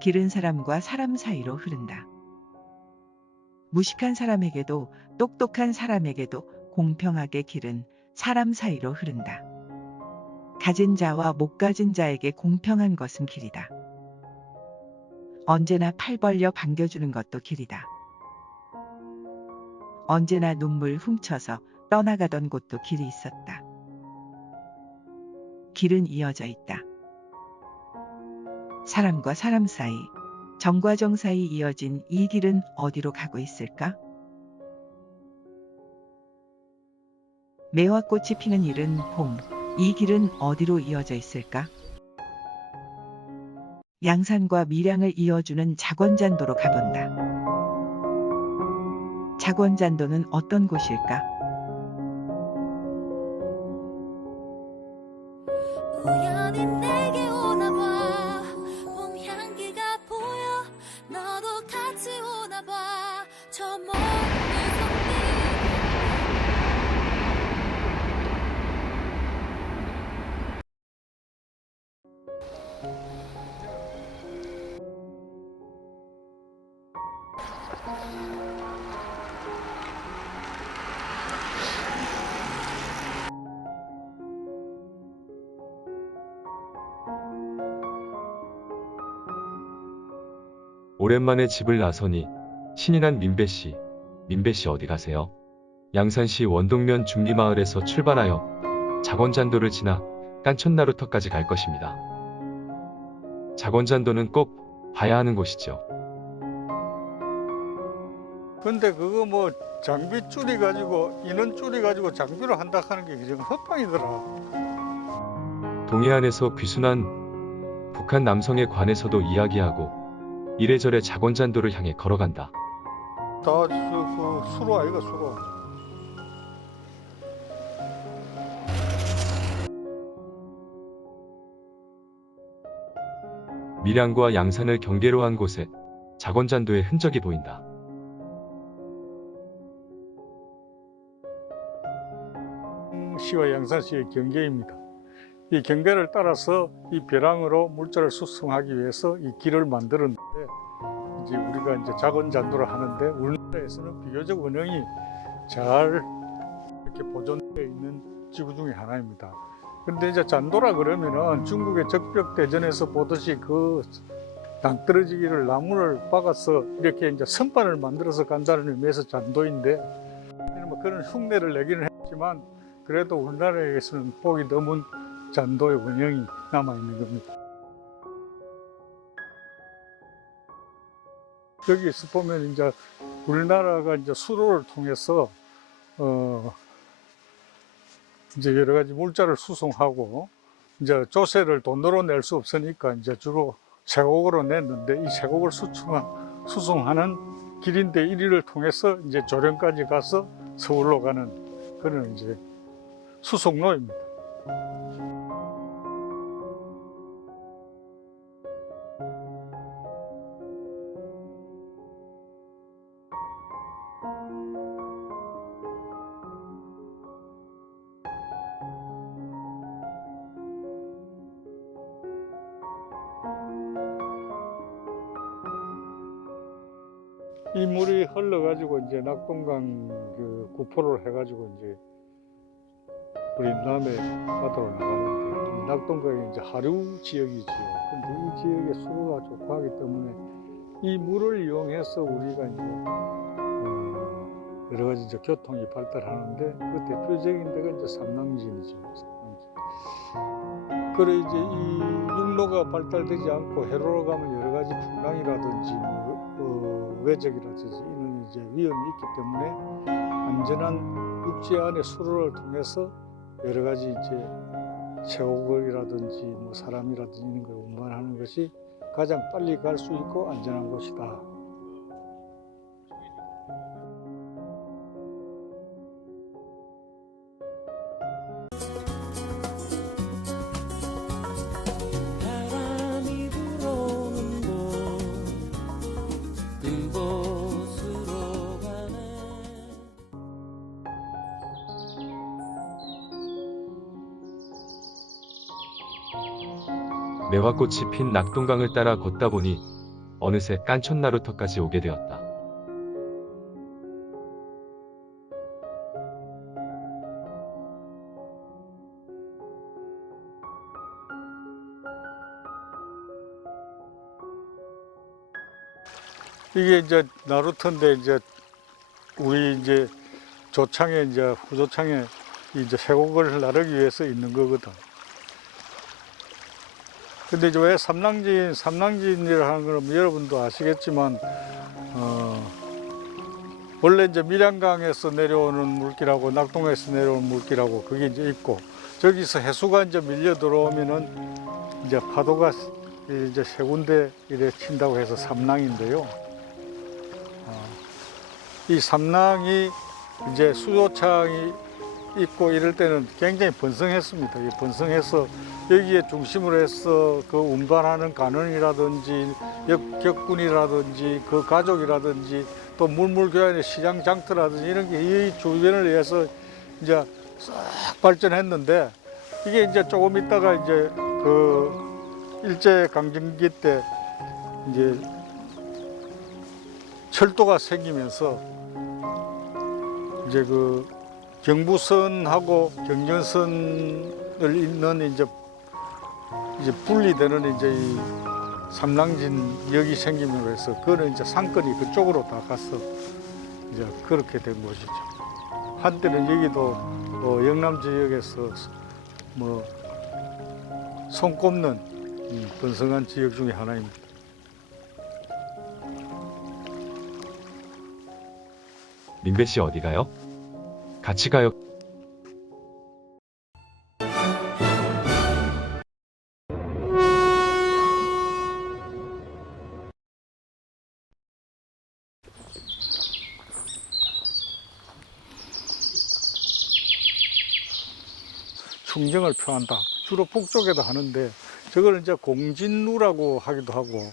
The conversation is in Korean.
길은 사람과 사람 사이로 흐른다. 무식한 사람에게도 똑똑한 사람에게도 공평하게 길은 사람 사이로 흐른다. 가진 자와 못 가진 자에게 공평한 것은 길이다. 언제나 팔 벌려 반겨주는 것도 길이다. 언제나 눈물 훔쳐서 떠나가던 곳도 길이 있었다. 길은 이어져 있다. 사람과 사람 사이, 정과 정 사이 이어진 이 길은 어디로 가고 있을까? 매화 꽃이 피는 일은 봄, 이 길은 어디로 이어져 있을까? 양산과 밀양을 이어주는 작원잔도로 가본다. 작원잔도는 어떤 곳일까? 우연히 내 오랜만에 집을 나서니 신이 난 민배 씨. 민배 씨 어디 가세요? 양산시 원동면 중리마을에서 출발하여 작원잔도를 지나 깐촌나루터까지 갈 것입니다. 작원잔도는 꼭 봐야 하는 곳이죠. 근데 그거 뭐 장비 줄이 가지고 인원 줄이 가지고 장비로 한다 하는 게 그냥 헛방이더라. 동해안에서 귀순한 북한 남성에 관해서도 이야기하고 이래저래 작원잔도를 향해 걸어간다. 다 그 그 수로 아이가 수로. 밀양과 양산을 경계로 한 곳에 작원잔도의 흔적이 보인다. 시와 양산시의 경계입니다. 이 경계를 따라서 이 벼랑으로 물자를 수송하기 위해서 이 길을 만들었는데 이제 우리가 이제 작원잔도를 하는데 우리나라에서는 비교적 원형이 잘 이렇게 보존되어 있는 지구 중에 하나입니다. 근데 이제 잔도라 그러면은 중국의 적벽 대전에서 보듯이 그 낭떠러지기를 나무를 박아서 이렇게 이제 선반을 만들어서 간다는 의미에서 잔도인데 뭐 그런 흉내를 내기는 했지만 그래도 우리나라에서는 보기 드문 잔도의 원형이 남아 있는 겁니다. 여기서 보면 이제 우리나라가 이제 수로를 통해서 어 이제 여러 가지 물자를 수송하고 이제 조세를 돈으로 낼 수 없으니까 이제 주로 세곡으로 냈는데 이 세곡을 수송한 수송하는 길인데 이리를 통해서 이제 조령까지 가서 서울로 가는 그런 이제 수송로입니다. 이 물이 흘러가지고 이제 낙동강 그 구포를 해가지고 이제 우리 남해 바다로 나가는데 이 낙동강이 이제 하류 지역이지요. 근데 이 지역의 수로가 좋고 하기 때문에 이 물을 이용해서 우리가 이제 어, 여러 가지 이제 교통이 발달하는데 그 대표적인 데가 이제 삼남진이죠. 삼남진. 그래 이제 이 육로가 발달되지 않고 해로로 가면 여러 가지 풍랑이라든지 외적이라든지 이런 이제 위험이 있기 때문에 안전한 육지 안의 수로를 통해서 여러 가지 이제 세월이라든지 뭐 사람이라든지 이런 걸 운반하는 것이 가장 빨리 갈 수 있고 안전한 곳이다. 매화꽃이 핀 낙동강을 따라 걷다 보니 어느새 깐촌나루터까지 오게 되었다. 이게 이제 나루터인데 이제 우리 이제 조창에 이제 후조창에 이제 쇠곡을 나르기 위해서 있는 거거든. 근데 이제 왜 삼랑진 삼랑진이라 하는 건 여러분도 아시겠지만 어 원래 이제 밀양강에서 내려오는 물길하고 낙동에서 내려오는 물길하고 그게 이제 있고 저기서 해수가 이제 밀려 들어오면은 이제 파도가 이제 세 군데 이래 친다고 해서 삼랑인데요. 어, 이 삼랑이 이제 수조창이 있고 이럴 때는 굉장히 번성했습니다. 이 번성해서 여기에 중심으로 해서 그 운반하는 간원이라든지 역, 격군이라든지 그 가족이라든지 또 물물 교환의 시장 장터라든지 이런 게 이 주변을 위해서 이제 싹 발전했는데 이게 이제 조금 있다가 이제 그 일제 강점기 때 이제 철도가 생기면서 이제 그 경부선하고 경전선을 잇는 이제 이제 분리되는 이제 이 삼랑진역이 생김으로 해서 그는 이제 상권이 그쪽으로 다 가서 이제 그렇게 된 곳이죠. 한때는 여기도 어, 영남 지역에서 뭐 손꼽는 음, 번성한 지역 중에 하나입니다. 민배 씨 어디 가요? 같이 가요. 충정을 표한다. 주로 북쪽에도 하는데 저걸 이제 공진루라고 하기도 하고